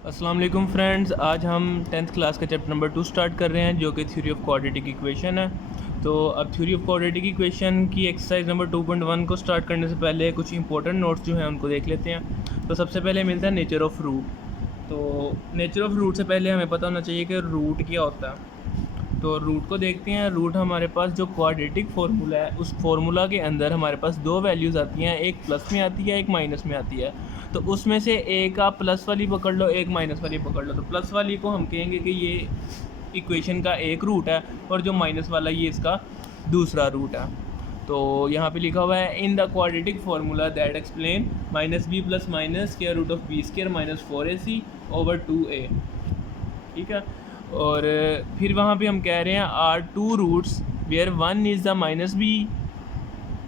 अस्सलाम वालेकुम फ्रेंड्स, आज हम 10th क्लास का चैप्टर नंबर 2 स्टार्ट कर रहे हैं जो कि थ्योरी ऑफ क्वाड्रेटिक इक्वेशन है। तो अब थ्योरी ऑफ क्वाड्रेटिक इक्वेशन की एक्सरसाइज नंबर 2.1 को स्टार्ट करने से पहले कुछ इंपॉर्टेंट नोट्स जो हैं उनको देख लेते हैं। तो सबसे पहले मिलता है नेचर ऑफ रूट। तो नेचर ऑफ रूट से पहले हमें पता होना चाहिए कि रूट क्या होता है। तो रूट को देखते हैं। रूट हमारे पास जो क्वाड्रेटिक फार्मूला है उस फार्मूला के अंदर हमारे पास दो वैल्यूज़ आती हैं, एक प्लस में आती है, एक माइनस में आती है। तो उसमें से एक आप प्लस वाली पकड़ लो, एक माइनस वाली पकड़ लो। तो प्लस वाली को हम कहेंगे कि ये इक्वेशन का एक रूट है और जो माइनस वाला ये इसका दूसरा रूट है। तो यहाँ पे लिखा हुआ है in the quadratic formula that explain minus b plus minus square root of b square minus 4ac over 2a। ठीक है। और फिर वहाँ पे हम कह रहे हैं are two roots where one is the minus b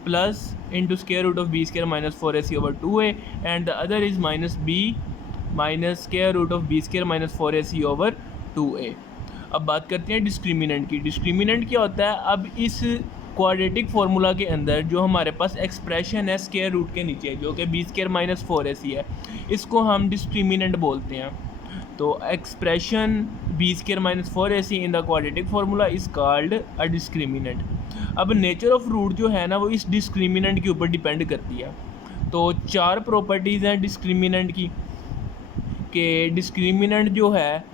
plus into square root of b square minus 4ac over 2a and the other is minus b minus square root of b square minus 4ac over 2a। अब बात करते हैं discriminant की। Discriminant क्या होता है? अब इस क्वाड्रेटिक फार्मूला के अंदर जो हमारे पास एक्सप्रेशन है स्क्वायर रूट के नीचे जो कि बी स्क्वायर माइनस 4ac है, इसको हम डिस्क्रिमिनेंट बोलते हैं। तो expression b square minus 4ac in the quadratic formula is called a discriminant. अब नेचर ऑफ रूट जो है ना वो इस डिस्क्रिमिनेंट के ऊपर डिपेंड करती है। तो चार प्रॉपर्टीज़ हैं डिस्क्रिमिनेंट की, कि डिस्क्रिमिनेंट जो है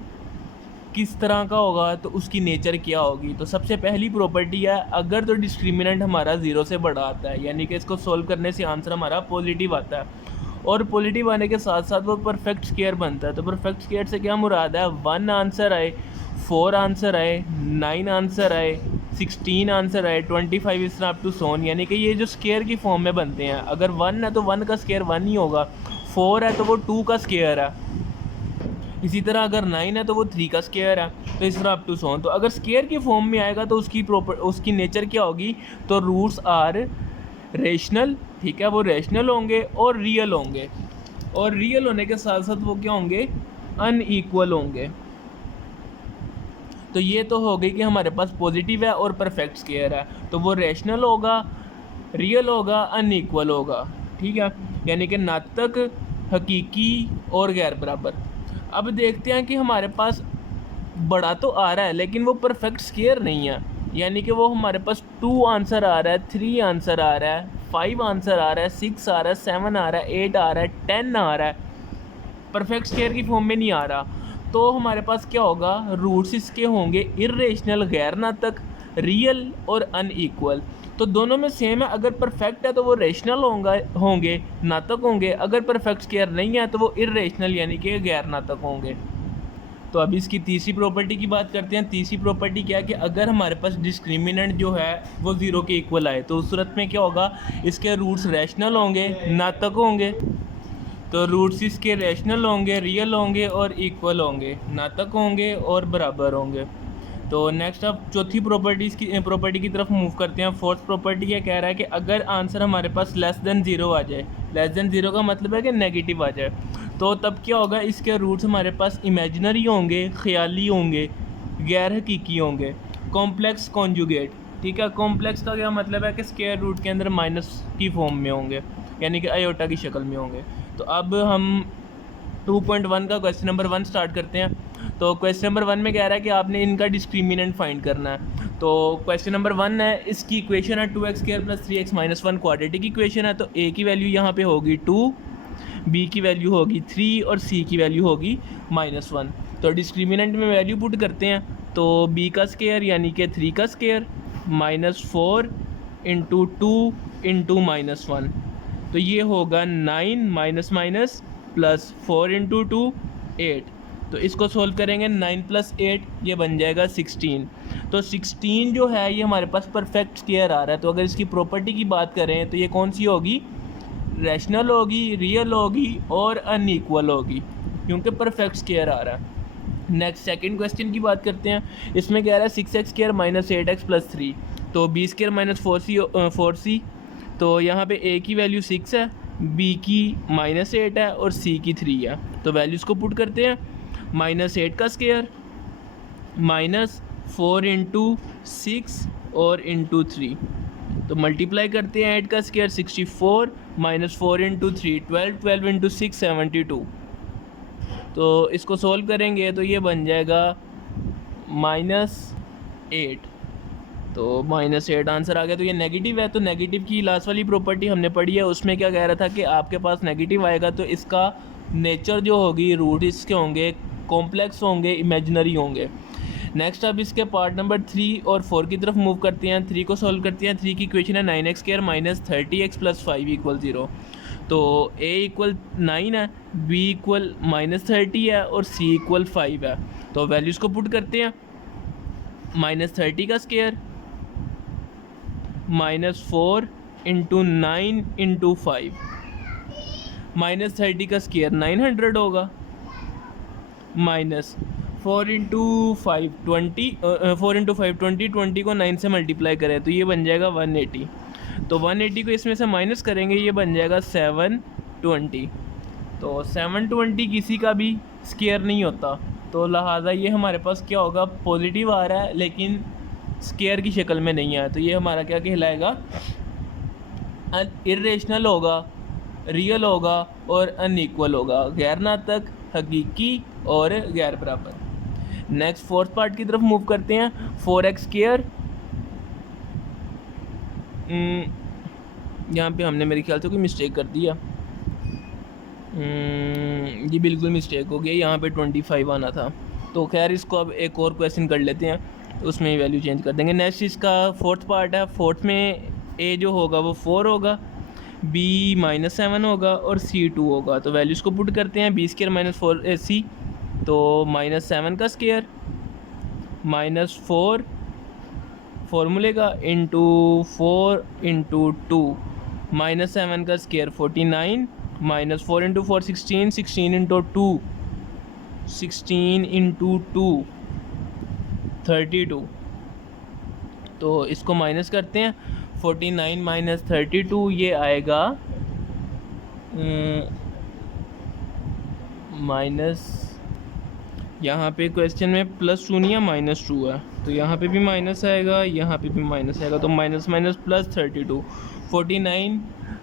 किस तरह का होगा तो उसकी नेचर क्या होगी। तो सबसे पहली प्रॉपर्टी है अगर तो डिस्क्रिमिनेंट हमारा ज़ीरो से बड़ा आता है, यानी कि इसको सॉल्व करने से आंसर हमारा पॉजिटिव आता है और पॉजिटिव आने के साथ साथ वो परफेक्ट स्क्वायर बनता है। तो परफेक्ट स्क्वायर से क्या मुराद है? 1 आंसर आए, 4 आंसर आए, 9 आंसर आए, 16 आंसर आए, 25 इस तरह अप टू सोन, यानी कि ये जो स्क्वायर की फॉर्म में बनते हैं। अगर 1 है तो 1 का स्क्वायर 1 ही होगा, 4 है तो वो 2 का स्क्वायर है, इसी तरह अगर 9 है तो वो 3 का स्क्वायर है, तो इस तरह अप टू सोन। तो अगर स्क्वायर की फॉर्म में आएगा तो उसकी नेचर क्या होगी? तो रूट्स आर रेशनल। ठीक है, वो रेशनल होंगे और रियल होंगे, और रियल होने के साथ साथ वो क्या होंगे? अनईक्वल होंगे। तो ये तो हो गई कि हमारे पास पॉजिटिव है और परफेक्ट स्क्वायर है, तो वो रेशनल होगा, रियल होगा, अनईक्वल होगा। ठीक है, यानी कि नातक, हकीकी और गैर बराबर। अब देखते हैं कि हमारे पास बड़ा तो आ रहा है लेकिन वो परफेक्ट स्क्वायर नहीं है, यानी कि वो हमारे पास 2 आंसर आ रहा है, 3 आंसर आ रहा है, 5 आंसर आ रहा है, 6 आ रहा है, 7 आ रहा है, 8 आ रहा है, 10 आ रहा है, परफेक्ट स्क्वायर की फॉर्म में नहीं आ रहा। तो हमारे पास क्या होगा? रूट्स इसके होंगे इर्रेशनल, गैर नातक, रियल और अनईक्वल। तो दोनों में सेम है। अगर परफेक्ट है तो वो रेशनल होंगे, नातक होंगे। अगर परफेक्ट स्क्वायर नहीं है तो वो इर्रेशनल यानी कि गैर नातक होंगे। तो अभी इसकी तीसरी प्रॉपर्टी की बात करते हैं। तीसरी प्रॉपर्टी क्या है कि अगर हमारे पास डिस्क्रिमिनेंट जो है वो ज़ीरो के इक्वल आए तो उस सूरत में क्या होगा? इसके रूट्स रैशनल होंगे, नातक होंगे। तो रूट्स इसके रैशनल होंगे, रियल होंगे और इक्वल होंगे, नातक होंगे और बराबर होंगे। तो नेक्स्ट अब चौथी प्रॉपर्टी की तरफ मूव करते हैं। फोर्थ प्रॉपर्टी क्या कह रहा है कि अगर आंसर हमारे पास लेस देन ज़ीरो आ जाए, लेस देन ज़ीरो का मतलब है कि नेगेटिव आ जाए, तो तब क्या होगा? इसके रूट्स हमारे पास इमेजिनरी होंगे, ख्याली होंगे, गैर हकीकी होंगे, कॉम्प्लेक्स कॉन्जुगेट। ठीक है, कॉम्प्लेक्स का क्या मतलब है कि स्क्वायर रूट के अंदर माइनस की फॉर्म में होंगे, यानी कि आयोटा की शक्ल में होंगे। तो अब हम 2.1 का क्वेश्चन नंबर 1 स्टार्ट करते हैं। तो क्वेश्चन नंबर 1 में कह रहा है कि आपने इनका डिस्क्रिमिनेंट फाइंड करना है। तो क्वेश्चन नंबर 1 है, इसकी इक्वेशन है 2x square plus 3x minus 1, quadratic equation है। तो a की वैल्यू यहाँ पे होगी 2, b की वैल्यू होगी 3 और c की वैल्यू होगी -1। तो डिस्क्रिमिनेंट में वैल्यू पुट करते हैं। तो b का स्क्वायर यानी कि 3 का स्क्वायर -4 इंटू 2 इंटू -1, तो ये होगा 9 माइनस माइनस प्लस 4 इंटू 2 8। तो इसको सोल्व करेंगे, 9 प्लस 8 ये बन जाएगा 16। तो 16 जो है ये हमारे पास परफेक्ट स्क्वायर आ रहा है। तो अगर इसकी प्रॉपर्टी की बात करें तो ये कौन सी होगी? रैशनल होगी, रियल होगी और अनईक्वल होगी, क्योंकि परफेक्ट स्क्वायर आ रहा है। नेक्स्ट सेकंड क्वेश्चन की बात करते हैं। इसमें कह रहा है 6x square minus 8x plus 3, तो बी स्क्वायर माइनस 4c। तो यहाँ पे a की वैल्यू 6 है, b की -8 है और c की 3 है। तो वैल्यूज़ को पुट करते हैं। -8 का स्क्वायर -4 इंटू 6 और इंटू 3, तो मल्टीप्लाई करते हैं 8 का स्क्वायर 64 -4 इंटू 3 12, 12 इंटू 6 72। तो इसको सोल्व करेंगे तो ये बन जाएगा -8। तो -8 आंसर आ गया। तो ये नेगेटिव है, तो नेगेटिव की लास्ट वाली प्रॉपर्टी हमने पढ़ी है, उसमें क्या कह रहा था कि आपके पास नेगेटिव आएगा तो इसका नेचर जो होगी, रूट इसके होंगे कॉम्प्लेक्स होंगे, इमेजिनरी होंगे। नेक्स्ट अब इसके पार्ट नंबर 3 और 4 की तरफ मूव करते हैं। 3 को सॉल्व करते हैं। 3 की इक्वेशन है 9x² - 30x + 5 = 0। तो a = 9 है, b = -30 है और c = 5 है। तो वैल्यूज़ को पुट करते हैं। -30 का स्क्वायर -4 × 9 × 5, -30 का स्क्वायर 900 होगा, -4 × 5 20, 4 × 5 20, 20 को 9 से मल्टीप्लाई करें तो ये बन जाएगा 180। तो 180 को इसमें से माइनस करेंगे, ये बन जाएगा 720। तो 720 किसी का भी स्क्वायर नहीं होता, तो लिहाजा ये हमारे पास क्या होगा, पॉजिटिव आ रहा है लेकिन स्क्वायर की शक्ल में नहीं आया, तो ये हमारा क्या कहलाएगा, इर्रेशनल होगा, रियल होगा और अनइक्वल होगा, गैर नातक, हकीकी और गैर बराबर। नेक्स्ट फोर्थ पार्ट की तरफ मूव करते हैं। 4x², यहाँ पे हमने मेरे ख्याल से कोई मिस्टेक कर दिया, ये बिल्कुल मिस्टेक हो गया, यहाँ पे 25 आना था। तो खैर इसको अब एक और क्वेश्चन कर लेते हैं, उसमें वैल्यू चेंज कर देंगे। नेक्स्ट इसका फोर्थ पार्ट है। फोर्थ में a जो होगा वो 4 होगा, b -7 होगा और c 2 होगा। तो वैल्यूज़ को पुट करते हैं। b² - 4ac, तो -7 का स्क्वायर -4 फॉर्मूले का इंटू 4 × 2, -7 का स्क्वायर 49, -4 × 4 16, 16 × 2 16 × 2 32। तो इसको माइनस करते हैं। 49 - 32 ये आएगा माइनस, यहाँ पे क्वेश्चन में +2 नहीं है -2 है, तो यहाँ पे भी माइनस आएगा, यहाँ पे भी माइनस आएगा, तो माइनस +32, 49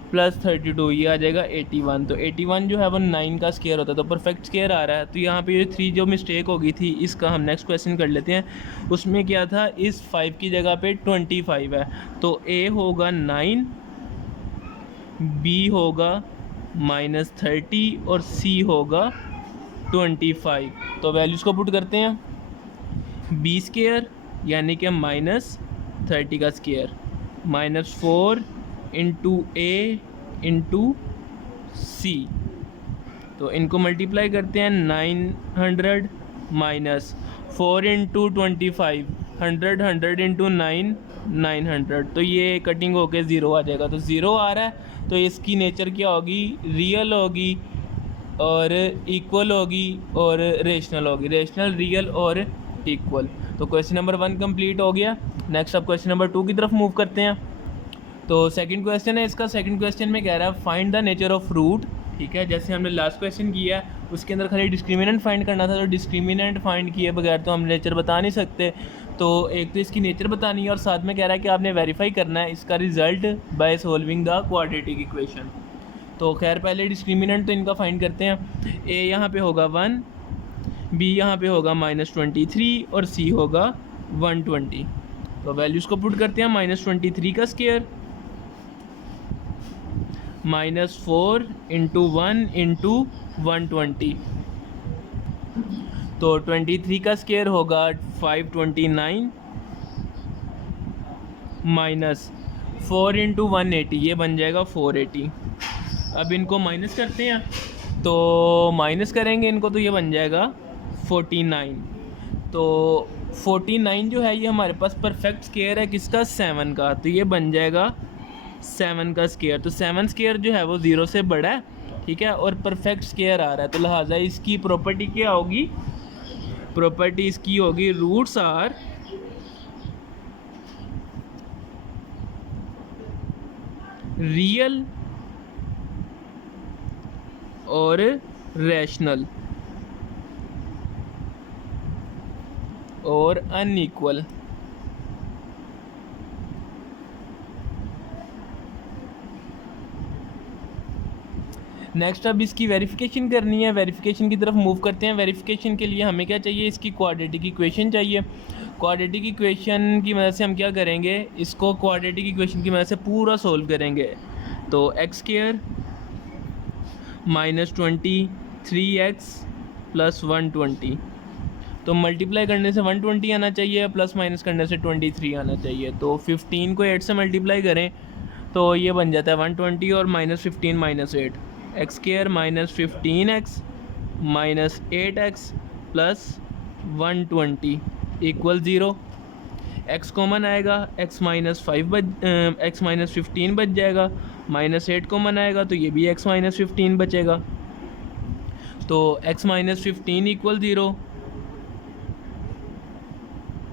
+ 32 ये आ जाएगा 81। तो 81 जो है वो 9 का स्क्वायर होता है, तो परफेक्ट स्क्वायर आ रहा है। तो यहाँ पे ये 3 जो मिस्टेक हो गई थी, इसका हम नेक्स्ट क्वेश्चन कर लेते हैं। उसमें क्या था, इस 5 की जगह पे 25 है, तो a होगा 9, b होगा -30 और c होगा 25। तो वैल्यूज़ को पुट करते हैं। b² यानी कि -30 का स्क्वायर -4 × a × c, तो इनको मल्टीप्लाई करते हैं। 900 -4 × 25, 100 100 × 9 900, तो ये कटिंग होके 0 आ जाएगा। तो 0 आ रहा है, तो इसकी नेचर क्या होगी, रियल होगी और इक्वल होगी और रेशनल होगी, रेशनल, रियल और इक्वल। तो क्वेश्चन नंबर 1 कंप्लीट हो गया। नेक्स्ट अब क्वेश्चन नंबर 2 की तरफ मूव करते हैं। तो सेकंड क्वेश्चन है इसका। सेकंड क्वेश्चन में कह रहा है find the nature of root. ठीक है, जैसे हमने लास्ट क्वेश्चन किया उसके अंदर खाली डिस्क्रिमिनेंट फाइंड करना था, तो डिस्क्रिमिनेंट फाइंड किए बगैर तो हम नेचर बता नहीं सकते। तो एक तो इसकी नेचर बतानी है और साथ में कह रहा है कि आपने वेरीफाई करना है इसका result by solving the quadratic equation. तो खैर पहले डिस्क्रिमिनेंट तो इनका फाइंड करते हैं। a यहाँ पे होगा 1, b यहाँ पे होगा -23 और c होगा 120। तो वैल्यूज़ को पुट करते हैं। -23 का स्क्वायर -4 × 1 × 120, तो 23 का स्क्वायर होगा 529 -4 × 180, ये बन जाएगा 480। अब इनको माइनस करते हैं, तो माइनस करेंगे इनको तो ये बन जाएगा 49। तो 49 जो है ये हमारे पास परफेक्ट स्क्वायर है किसका, 7 का, तो ये बन जाएगा 7 का स्क्वायर। तो 7 स्क्वायर जो है वो 0 से बड़ा है, ठीक है, और परफेक्ट स्क्वायर आ रहा है, तो लिहाजा इसकी प्रॉपर्टी क्या होगी, प्रॉपर्टी इसकी होगी रूट्स आर रियल और रैशनल और अनइक्वल। नेक्स्ट अब इसकी वेरिफिकेशन करनी है, वेरिफिकेशन की तरफ मूव करते हैं। वेरिफिकेशन के लिए हमें क्या चाहिए, इसकी क्वाड्रेटिक इक्वेशन चाहिए। क्वाड्रेटिक इक्वेशन की मदद से हम क्या करेंगे, इसको क्वाड्रेटिक इक्वेशन की मदद से पूरा सोल्व करेंगे। तो x square minus 23x plus 120, तो मल्टीप्लाई करने से 120 आना चाहिए, प्लस माइनस करने से 23 आना चाहिए। तो 15 को 8 से मल्टीप्लाई करें तो ये बन जाता है 120 और -15 -8, x square minus 15x minus 8x plus 120 equal 0। x common आएगा, x माइनस 15 बच जाएगा, -8 कॉमन आएगा तो ये भी x माइनस 15 बचेगा। तो x माइनस 15 इक्वल 0,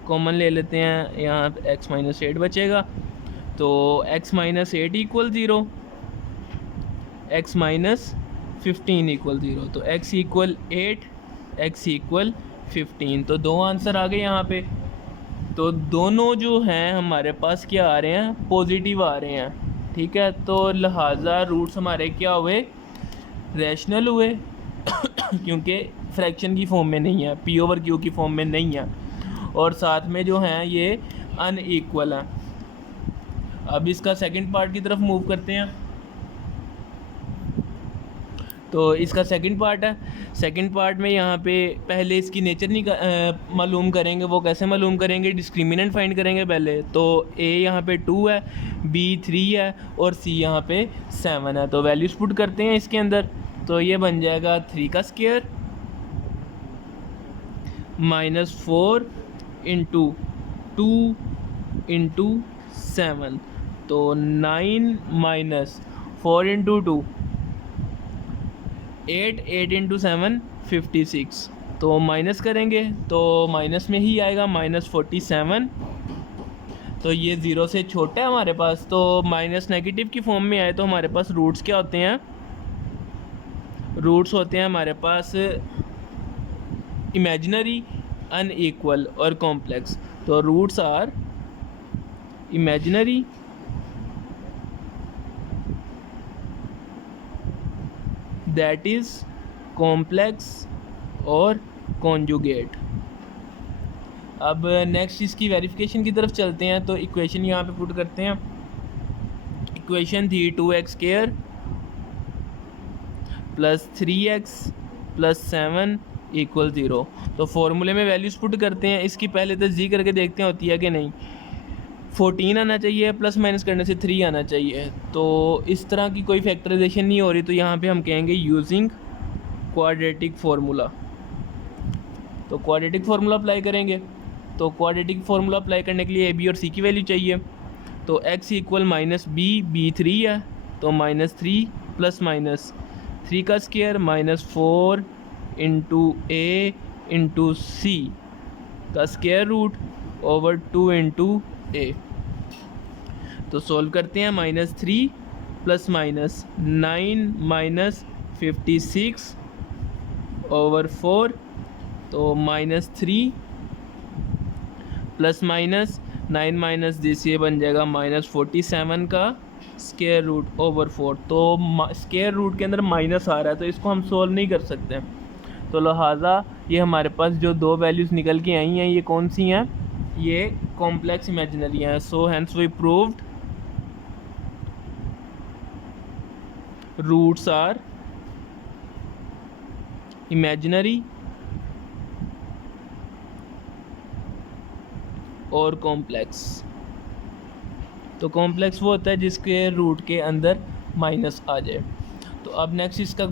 कॉमन ले लेते हैं, यहाँ x माइनस 8 बचेगा। तो x minus 8 equal 0, x minus 15 equal 0, तो x इक्वल 8, x इक्वल 15। तो दो आंसर आ गए यहाँ पे। तो दोनों जो हैं हमारे पास क्या आ रहे हैं, पॉजिटिव आ रहे हैं, ठीक है। तो लिहाजा रूट्स हमारे क्या हुए, रैशनल हुए क्योंकि फ्रैक्शन की फॉर्म में नहीं है, p ओवर q की फॉर्म में नहीं है, और साथ में जो हैं ये अनइक्वल हैं। अब इसका सेकंड पार्ट की तरफ मूव करते हैं। तो इसका सेकंड पार्ट है, सेकंड पार्ट में यहाँ पे पहले इसकी नेचर मालूम करेंगे। वो कैसे मालूम करेंगे, डिस्क्रिमिनेंट फाइंड करेंगे पहले। तो a यहाँ पे 2 है, b 3 है और c यहाँ पे 7 है। तो वैल्यूज पुट करते हैं इसके अंदर, तो ये बन जाएगा 3 का स्क्वायर -4 इंटू 2 इंटू 7, तो 9 माइनस 4 इंटू 2 8 इंटू 7 56। तो माइनस करेंगे तो माइनस में ही आएगा -47। तो ये 0 से छोटा है हमारे पास, तो माइनस नेगेटिव की फॉर्म में आए तो हमारे पास रूट्स क्या होते हैं, रूट्स होते हैं हमारे पास इमेजिनरी, अनइक्वल और कॉम्प्लेक्स। तो roots are imaginary, that is complex और कॉन्जुगेट। अब नेक्स्ट इसकी वेरिफिकेशन की तरफ चलते हैं। तो इक्वेशन यहाँ पे पुट करते हैं। इक्वेशन थी 2x square plus 3x plus 7 equal 0। तो फॉर्मूले में वैल्यूज़ पुट करते हैं। इसकी पहले तस्दीक करके देखते हैं होती है कि नहीं। 14 आना चाहिए, प्लस माइनस करने से 3 आना चाहिए। तो इस तरह की कोई फैक्टराइजेशन नहीं हो रही, तो यहाँ पे हम कहेंगे यूजिंग क्वाड्रेटिक फार्मूला। तो क्वाड्रेटिक फार्मूला अप्लाई करेंगे। तो क्वाड्रेटिक फार्मूला अप्लाई करने के लिए ए बी और सी की वैल्यू चाहिए। तो x इक्वल -b 3 है, तो -3 प्लस माइनस 3 का square -4 into a into c का square root over 2 into a। तो सॉल्व करते हैं। -3 प्लस माइनस 9 माइनस 56 ओवर 4, तो -3 प्लस माइनस 9 माइनस दिस, ये बन जाएगा -47 का स्क्वायर रूट ओवर 4। तो स्क्वायर रूट के अंदर माइनस आ रहा है, तो इसको हम सोल्व नहीं कर सकते। तो लिहाजा ये हमारे पास जो दो वैल्यूज़ निकल के आई हैं, ये कौन सी हैं, ये कॉम्प्लेक्स इमेजिनरी हैं। So hence we proved roots are imaginary और कॉम्प्लेक्स। तो कॉम्प्लेक्स वो होता है जिसके रूट के अंदर माइनस आ जाए। तो अब नेक्स्ट इसका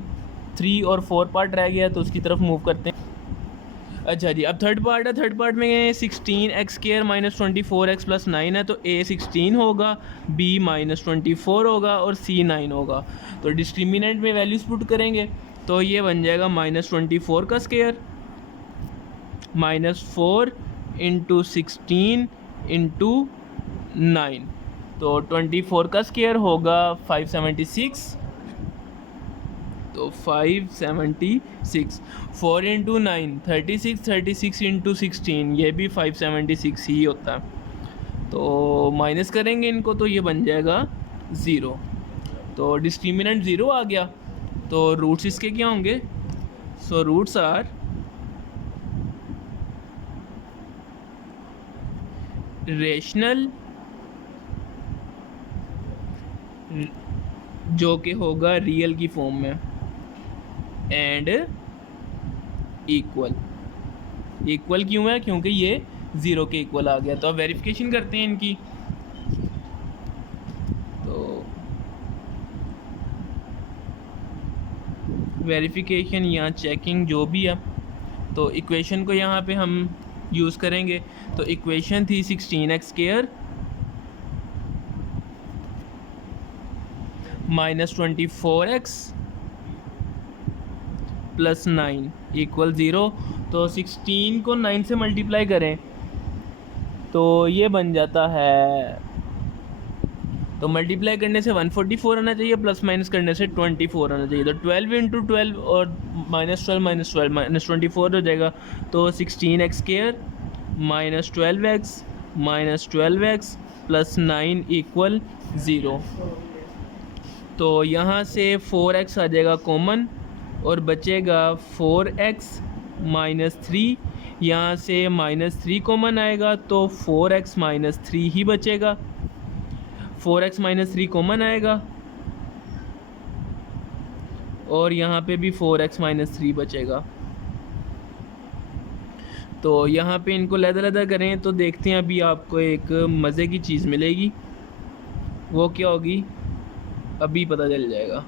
3 और 4 पार्ट रह गया, तो उसकी तरफ मूव करते हैं। अच्छा जी, अब थर्ड पार्ट है। थर्ड पार्ट में 16x स्क्वायर -24x प्लस 9 है, तो a 16 होगा, b -24 होगा और c 9 होगा। तो डिस्क्रिमिनेंट में वैल्यूज पुट करेंगे, तो ये बन जाएगा -24 का स्क्वायर -4 इंटू 16 इंटू 9, तो 24 का स्क्वायर होगा 576, तो 576। 4 इंटू 9 36, 36 इंटू 16 ये भी 576 ही होता है। तो माइनस करेंगे इनको, तो ये बन जाएगा 0। तो डिस्क्रिमिनेंट 0 आ गया। तो रूट्स इसके क्या होंगे? सो रूट्स आर रेशनल, जो कि होगा रियल की फॉर्म में, एंड इक्वल। इक्वल क्यों है? क्योंकि ये 0 के इक्वल आ गया। तो अब वेरिफिकेशन करते हैं इनकी। तो वेरिफिकेशन या चेकिंग जो भी है, तो इक्वेशन को यहाँ पे हम यूज़ करेंगे। तो इक्वेशन थी 16x² minus 24x plus 9 equal 0। तो 16 को 9 से मल्टीप्लाई करें तो ये बन जाता है, तो मल्टीप्लाई करने से 144 आना चाहिए, प्लस माइनस करने से 24 आना चाहिए। तो 12 इंटू 12 और -12 -24 हो जाएगा। तो 16x² minus 12x plus 9 equal 0। तो यहाँ से 4x आ जाएगा कॉमन और बचेगा 4x माइनस 3। यहाँ से -3 कॉमन आएगा तो 4x माइनस 3 ही बचेगा। 4x माइनस 3 कॉमन आएगा और यहाँ पे भी 4x माइनस 3 बचेगा। तो यहाँ पे इनको लहदा करें तो देखते हैं अभी आपको एक मज़े की चीज़ मिलेगी। वो क्या होगी अभी पता चल जाएगा।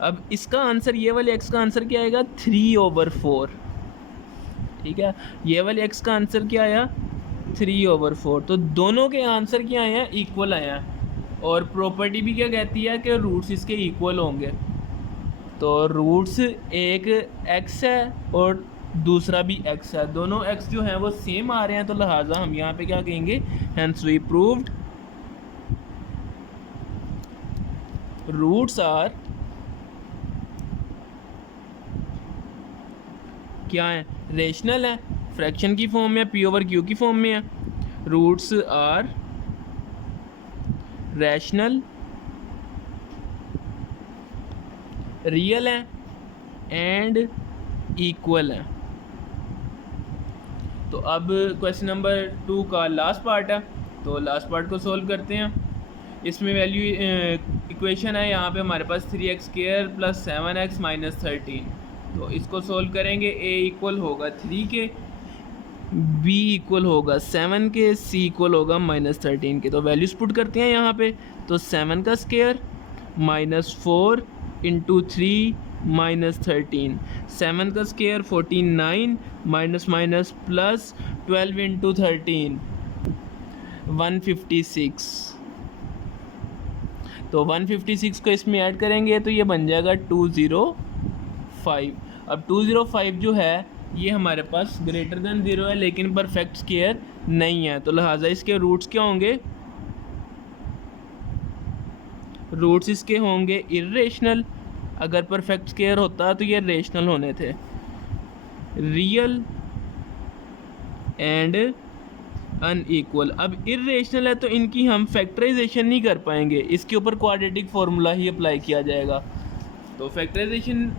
अब इसका आंसर, ये वाले x का आंसर क्या आएगा? 3/4। ठीक है, ये वाले x का आंसर क्या आया? 3/4। तो दोनों के आंसर क्या आए हैं? इक्वल आए हैं। और प्रॉपर्टी भी क्या कहती है कि रूट्स इसके इक्वल होंगे। तो रूट्स एक x है और दूसरा भी x है, दोनों x जो हैं वो सेम आ रहे हैं। तो लिहाजा हम यहाँ पे क्या कहेंगे? Hence we proved roots are क्या है? रेशनल है, फ्रैक्शन की फॉर्म में, p/q की फॉर्म में है। रूट्स आर रैशनल, रियल है एंड इक्वल है। तो अब क्वेश्चन नंबर 2 का लास्ट पार्ट है, तो लास्ट पार्ट को सॉल्व करते हैं। इसमें वैल्यू इक्वेशन है यहाँ पे हमारे पास 3x² प्लस 7x माइनस 13। तो इसको सॉल्व करेंगे। a इक्वल होगा 3 के, b इक्वल होगा 7 के, c इक्वल होगा -13 के। तो वैल्यूज़ पुट करते हैं यहाँ पे। तो 7 का स्क्वायर -4 इंटू 3 -13, 7 का स्क्वायर 49 माइनस प्लस 12 इंटू 13 156। तो 156 को इसमें ऐड करेंगे तो ये बन जाएगा 205। अब 205 जो है ये हमारे पास ग्रेटर देन 0 है लेकिन परफेक्ट स्क्वायर नहीं है। तो लिहाजा इसके रूट्स क्या होंगे? रूट्स इसके होंगे इर्रेशनल। अगर परफेक्ट स्क्वायर होता तो ये रेशनल होने थे। Real and unequal. अब इर्रेशनल है तो इनकी हम फैक्टराइजेशन नहीं कर पाएंगे, इसके ऊपर क्वाड्रेटिक फार्मूला ही अप्लाई किया जाएगा। तो फैक्टराइजेशन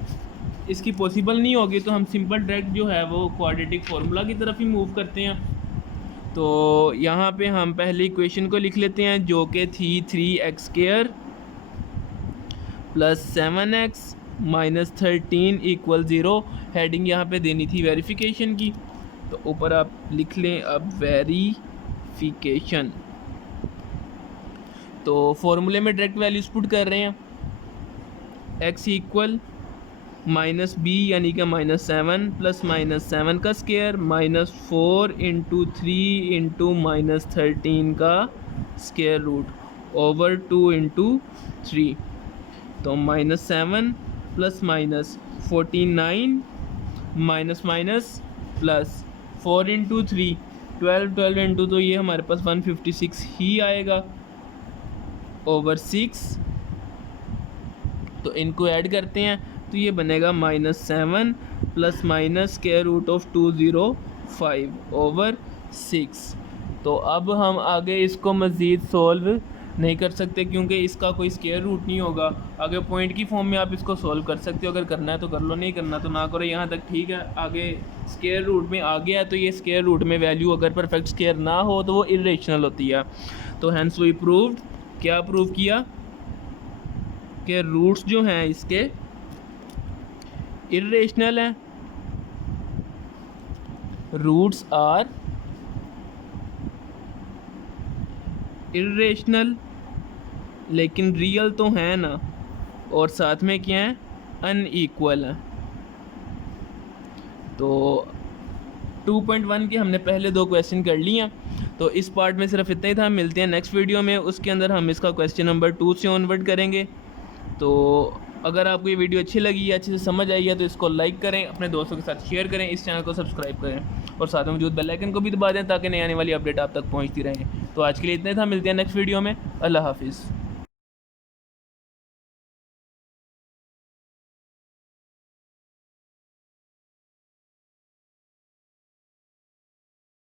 इसकी पॉसिबल नहीं होगी, तो हम सिंपल डायरेक्ट जो है वो क्वाड्रेटिक फार्मूला की तरफ ही मूव करते हैं। तो यहाँ पे हम पहले इक्वेशन को लिख लेते हैं जो कि थी 3x² plus 7x minus 13 equal 0। Heading यहाँ पे देनी थी वेरिफिकेशन की, तो ऊपर आप लिख लें अब वेरिफिकेशन। तो फॉर्मूले में डायरेक्ट वैल्यूज पुट कर रहे हैं। x इक्वल -b यानी कि -7 प्लस -7 का स्क्वायर -4 इंटू 3 इंटू -13 का स्क्वायर रूट ओवर 2 इंटू 3। तो -7 plus minus 49 minus plus 4 into 3 12 into, तो ये हमारे पास 156 ही आएगा ओवर 6। तो इनको ऐड करते हैं तो ये बनेगा -7 plus minus square root of 205 over 6। तो अब हम आगे इसको मज़ीद सॉल्व नहीं कर सकते क्योंकि इसका कोई स्क्वायर रूट नहीं होगा। आगे पॉइंट की फॉर्म में आप इसको सॉल्व कर सकते हो, अगर करना है तो कर लो, नहीं करना तो ना करो, यहाँ तक ठीक है। आगे स्क्वायर रूट में आ गया तो ये स्क्वायर रूट में वैल्यू अगर परफेक्ट स्क्वायर ना हो तो वो इरेशनल होती है। तो हैंस वी प्रूव्ड, क्या प्रूव किया कि रूट्स जो हैं इसके इरेशनल हैं, रूट्स आर इरेशनल, लेकिन रियल तो हैं ना, और साथ में क्या है, अनईक्वल है। तो 2.1 के हमने पहले 2 क्वेश्चन कर लिए हैं, तो इस पार्ट में सिर्फ इतना ही था। मिलते हैं नेक्स्ट वीडियो में, उसके अंदर हम इसका क्वेश्चन नंबर 2 से ऑनवर्ड करेंगे। तो अगर आपको ये वीडियो अच्छी लगी है, अच्छे से समझ आई है, तो इसको लाइक करें, अपने दोस्तों के साथ शेयर करें, इस चैनल को सब्सक्राइब करें और साथ में मौजूद बेल आइकन को भी दबा दें ताकि नई आने वाली अपडेट आप तक पहुंचती रहें। तो आज के लिए इतना ही था, मिलते हैं नेक्स्ट वीडियो में। अल्लाह हाफिज़।